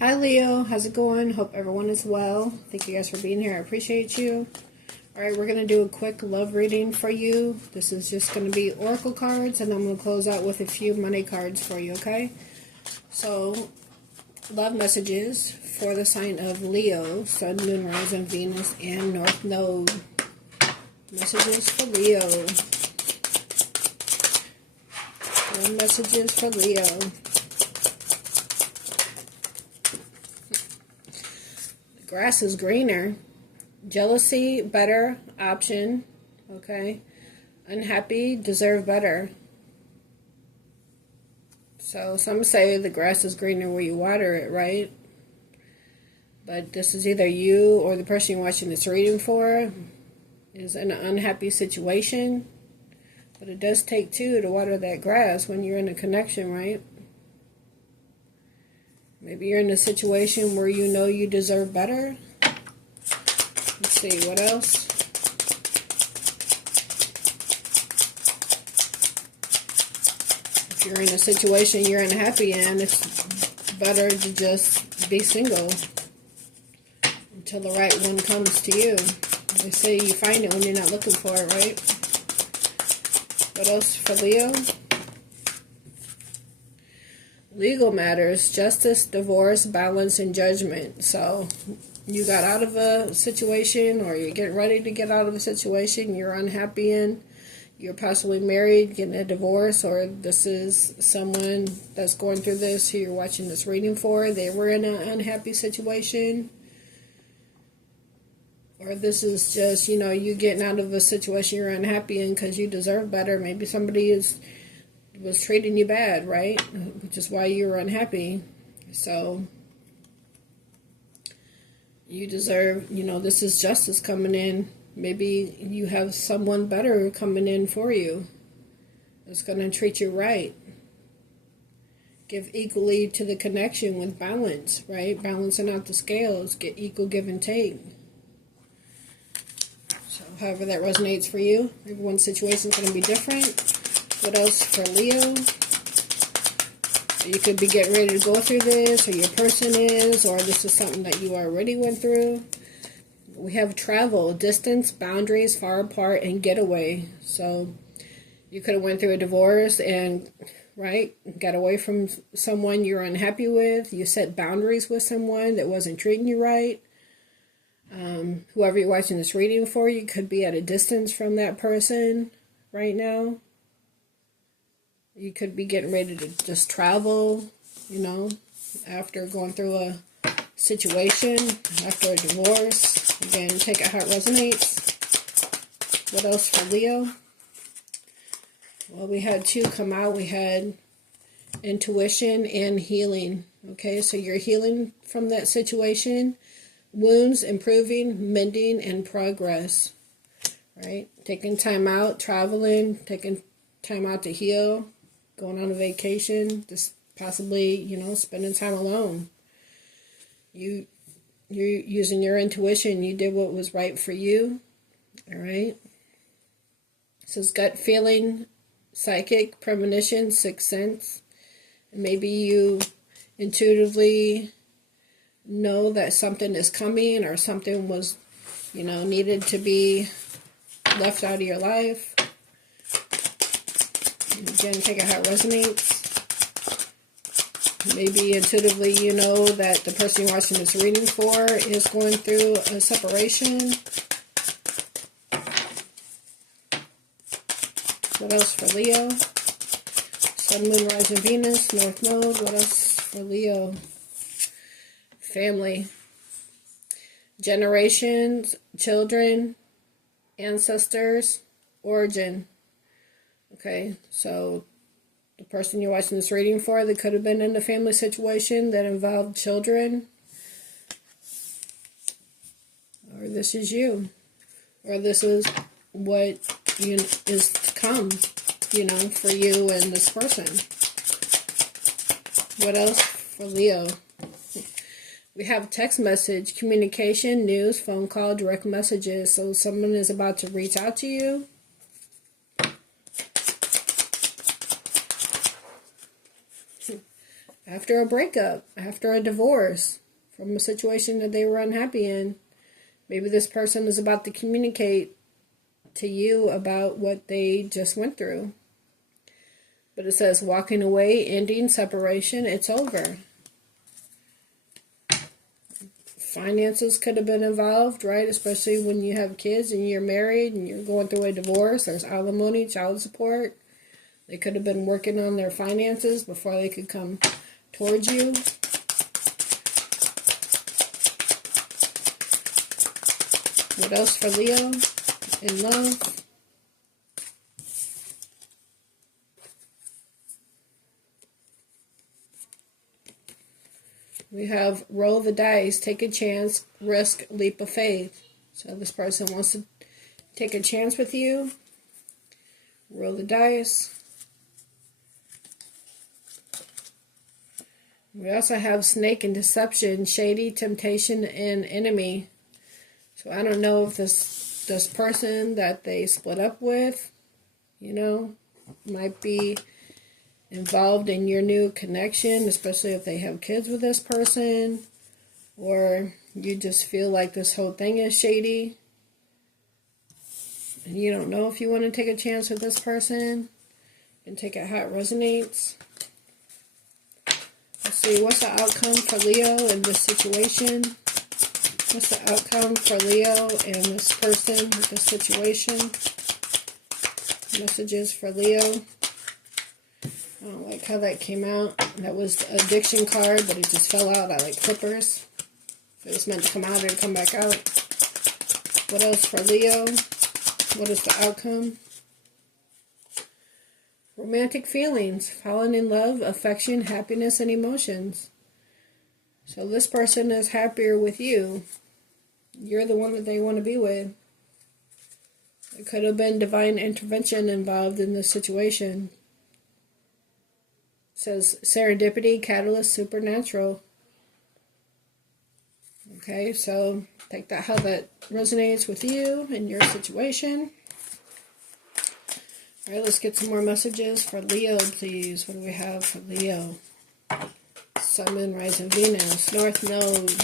Hi Leo, how's it going? Hope everyone is well. Thank you guys for being here. I appreciate you. Alright, we're going to do a quick love reading for you. This is just going to be oracle cards, and I'm going to close out with a few money cards for you, okay? So, love messages for the sign of Leo, Sun, Moon, Rising, Venus, and North Node. Messages for Leo. Love messages for Leo. Grass is greener. Jealousy, better option. Okay. Unhappy, deserve better. So some say the grass is greener where you water it, right? But this is either you or the person you're watching this reading for is in an unhappy situation. But it does take two to water that grass when you're in a connection, right? Maybe you're in a situation where you know you deserve better. Let's see, what else? If you're in a situation you're unhappy in, it's better to just be single until the right one comes to you. They say you find it when you're not looking for it, right? What else for Leo? Legal matters, justice, divorce, balance, and judgment. So you got out of a situation, or you're getting ready to get out of a situation you're unhappy in. You're possibly married, getting a divorce, or this is someone that's going through this who you're watching this reading for. They were in an unhappy situation. Or this is just, you getting out of a situation you're unhappy in because you deserve better. Maybe somebody was treating you bad, right? Which is why you were unhappy. So you deserve, this is justice coming in. Maybe you have someone better coming in for you that's going to treat you right. Give equally to the connection with balance, right? Balancing out the scales, get equal give and take. So however that resonates for you. Everyone's situation is going to be different. What else for Leo? You could be getting ready to go through this, or your person is, or this is something that you already went through. We have travel, distance, boundaries, far apart, and getaway. So you could have went through a divorce and, right, got away from someone you're unhappy with. You set boundaries with someone that wasn't treating you right. Whoever you're watching this reading for, you could be at a distance from that person right now. You could be getting ready to just travel, after going through a situation, after a divorce. Again, take it how it resonates. What else for Leo? Well, we had two come out. We had intuition and healing. Okay, so you're healing from that situation. Wounds, improving, mending, and progress. Right? Taking time out, traveling, taking time out to heal. Going on a vacation, just possibly, spending time alone. You're using your intuition. You did what was right for you. All right. It says gut feeling, psychic, premonition, sixth sense. Maybe you intuitively know that something is coming, or something was, needed to be left out of your life. Again, take it how it resonates. Maybe intuitively you know that the person you're watching this reading for is going through a separation. What else for Leo? Sun, Moon, Rising, Venus, North Node. What else for Leo? Family. Generations, children, ancestors, origin. Okay, so the person you're watching this reading for, they could have been in a family situation that involved children. Or this is you. Or this is what is to come, for you and this person. What else for Leo? We have text message, communication, news, phone call, direct messages. So someone is about to reach out to you. after a breakup, after a divorce, from a situation that they were unhappy in. Maybe this person is about to communicate to you about what they just went through. But it says walking away, ending, separation, it's over. Finances could have been involved, right? Especially when you have kids and you're married and you're going through a divorce. There's alimony, child support. They could have been working on their finances before they could come towards you. What else for Leo in love? We have roll the dice, take a chance, risk, leap of faith. So this person wants to take a chance with you. Roll the dice. We also have snake and deception, shady, temptation, and enemy. So I don't know if this person that they split up with, might be involved in your new connection, especially if they have kids with this person, or you just feel like this whole thing is shady and you don't know if you want to take a chance with this person, and take it how it resonates. Let's see, what's the outcome for Leo in this situation? What's the outcome for Leo and this person with this situation? Messages for Leo. I don't like how that came out. That was the addiction card, but it just fell out. I like flippers. If it was meant to come out, it would come back out. What else for Leo? What is the outcome? Romantic feelings. Falling in love, affection, happiness, and emotions. So this person is happier with you. You're the one that they want to be with. There could have been divine intervention involved in this situation. It says serendipity, catalyst, supernatural. Okay, so take that how that resonates with you and your situation. All right, let's get some more messages for Leo, please. What do we have for Leo? Sun, Moon, Rising, Venus, North Node.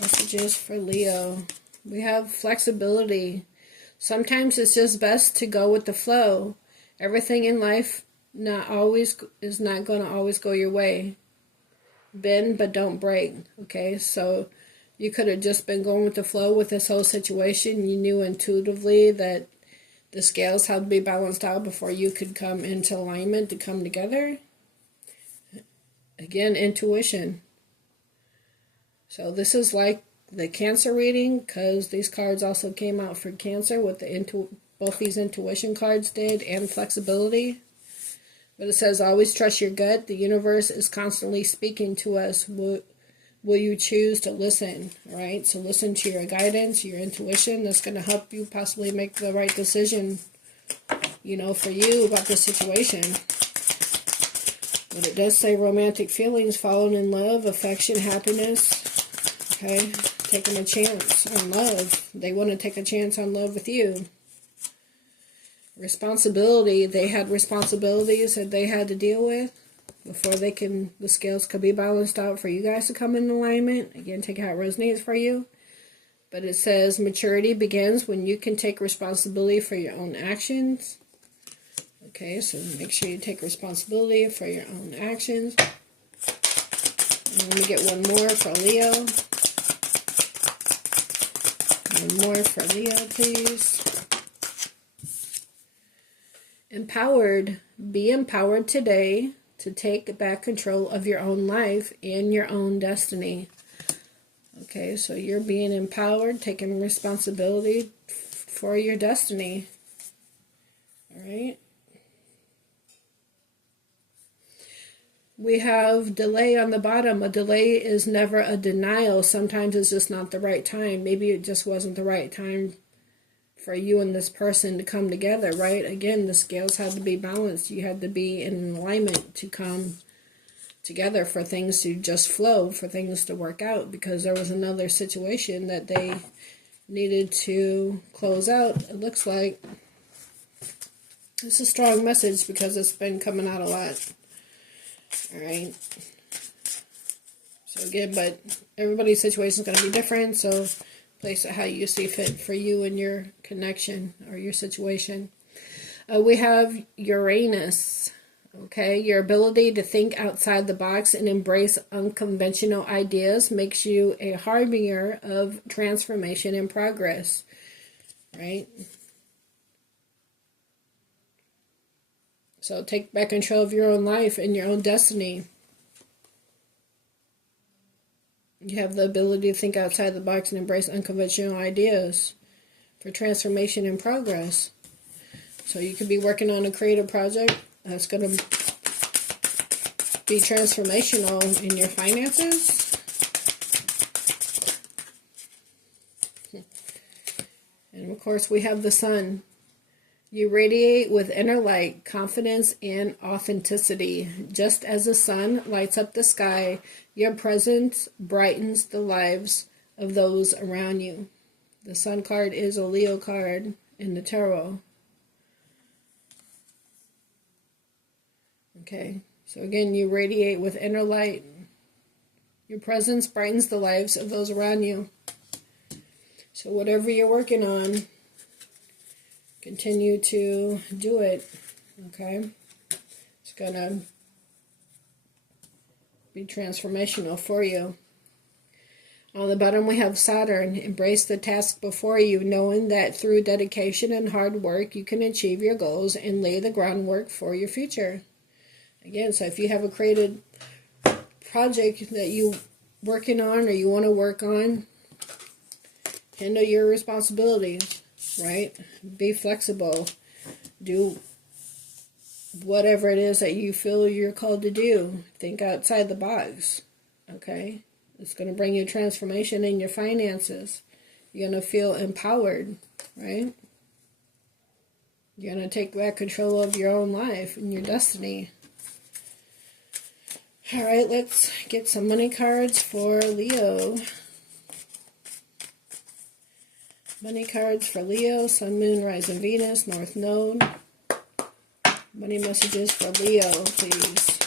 Messages for Leo. We have flexibility. Sometimes it's just best to go with the flow. Everything in life is not going to always go your way. Bend but don't break. Okay, so you could have just been going with the flow with this whole situation. You knew intuitively that the scales had to be balanced out before you could come into alignment to come together. Again, intuition. So this is like the Cancer reading, because these cards also came out for Cancer, what both these intuition cards did, and flexibility. But it says, always trust your gut. The universe is constantly speaking to us. Will you choose to listen? All right, so listen to your guidance, your intuition. That's going to help you possibly make the right decision, for you about this situation. But it does say romantic feelings, falling in love, affection, happiness. Okay, taking a chance on love. They want to take a chance on love with you. Responsibility. They had responsibilities that they had to deal with before the scales could be balanced out for you guys to come in alignment. Again, take how it resonates for you. But it says maturity begins when you can take responsibility for your own actions. Okay, so make sure you take responsibility for your own actions. And let me get one more for Leo. One more for Leo, please. Empowered. Be empowered today to take back control of your own life and your own destiny. Okay, so you're being empowered, taking responsibility for your destiny. All right. We have delay on the bottom. A delay is never a denial. Sometimes it's just not the right time. Maybe it just wasn't the right time for you and this person to come together, right? Again, the scales had to be balanced. You had to be in alignment to come together for things to just flow, for things to work out, because there was another situation that they needed to close out. It looks like it's a strong message because it's been coming out a lot. All right. So again, but everybody's situation is going to be different. So place it how you see fit for you and your connection or your situation. We have Uranus. Okay, your ability to think outside the box and embrace unconventional ideas makes you a harbinger of transformation and progress. Right? So take back control of your own life and your own destiny. You have the ability to think outside the box and embrace unconventional ideas for transformation and progress. So you could be working on a creative project that's going to be transformational in your finances. And of course, we have the sun. You radiate with inner light, confidence, and authenticity. Just as the sun lights up the sky, your presence brightens the lives of those around you. The sun card is a Leo card in the tarot. Okay, so again, you radiate with inner light. Your presence brightens the lives of those around you. So whatever you're working on, continue to do it, okay? It's going to be transformational for you. On the bottom, we have Saturn. Embrace the task before you, knowing that through dedication and hard work, you can achieve your goals and lay the groundwork for your future. Again, so if you have a creative project that you're working on or you want to work on, handle your responsibilities. Right? Be flexible. Do whatever it is that you feel you're called to do. Think outside the box. Okay? It's going to bring you transformation in your finances. You're going to feel empowered. Right? You're going to take back control of your own life and your destiny. All right, let's get some money cards for Leo. Money cards for Leo, Sun, Moon, Rising, Venus, North Node. Money messages for Leo, please.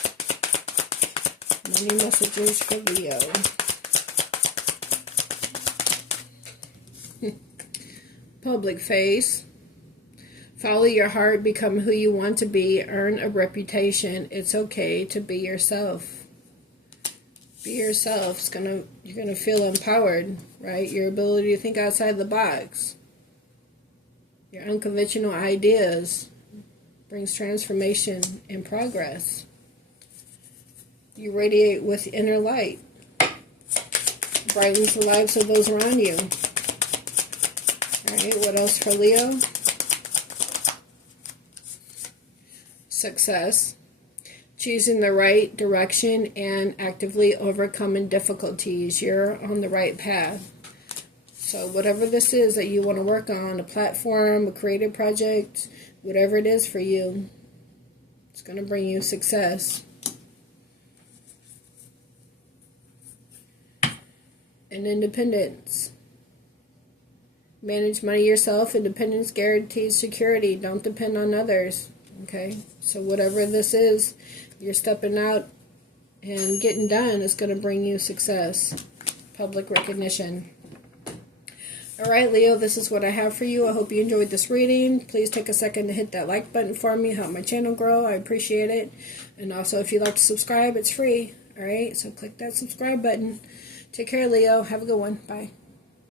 Money messages for Leo. Public face. Follow your heart, become who you want to be, earn a reputation. It's okay to be yourself. Be yourself. You're gonna feel empowered, right? Your ability to think outside the box. Your unconventional ideas brings transformation and progress. You radiate with inner light. Brightens the lives of those around you. Alright, what else for Leo? Success. Choosing the right direction and actively overcoming difficulties. You're on the right path. So whatever this is that you want to work on, a platform, a creative project, whatever it is for you, it's going to bring you success. And independence. Manage money yourself. Independence guarantees security. Don't depend on others. Okay? So whatever this is, you're stepping out and getting done is going to bring you success. Public recognition. Alright, Leo, this is what I have for you. I hope you enjoyed this reading. Please take a second to hit that like button for me. Help my channel grow. I appreciate it. And also, if you'd like to subscribe, it's free. Alright, so click that subscribe button. Take care, Leo. Have a good one. Bye.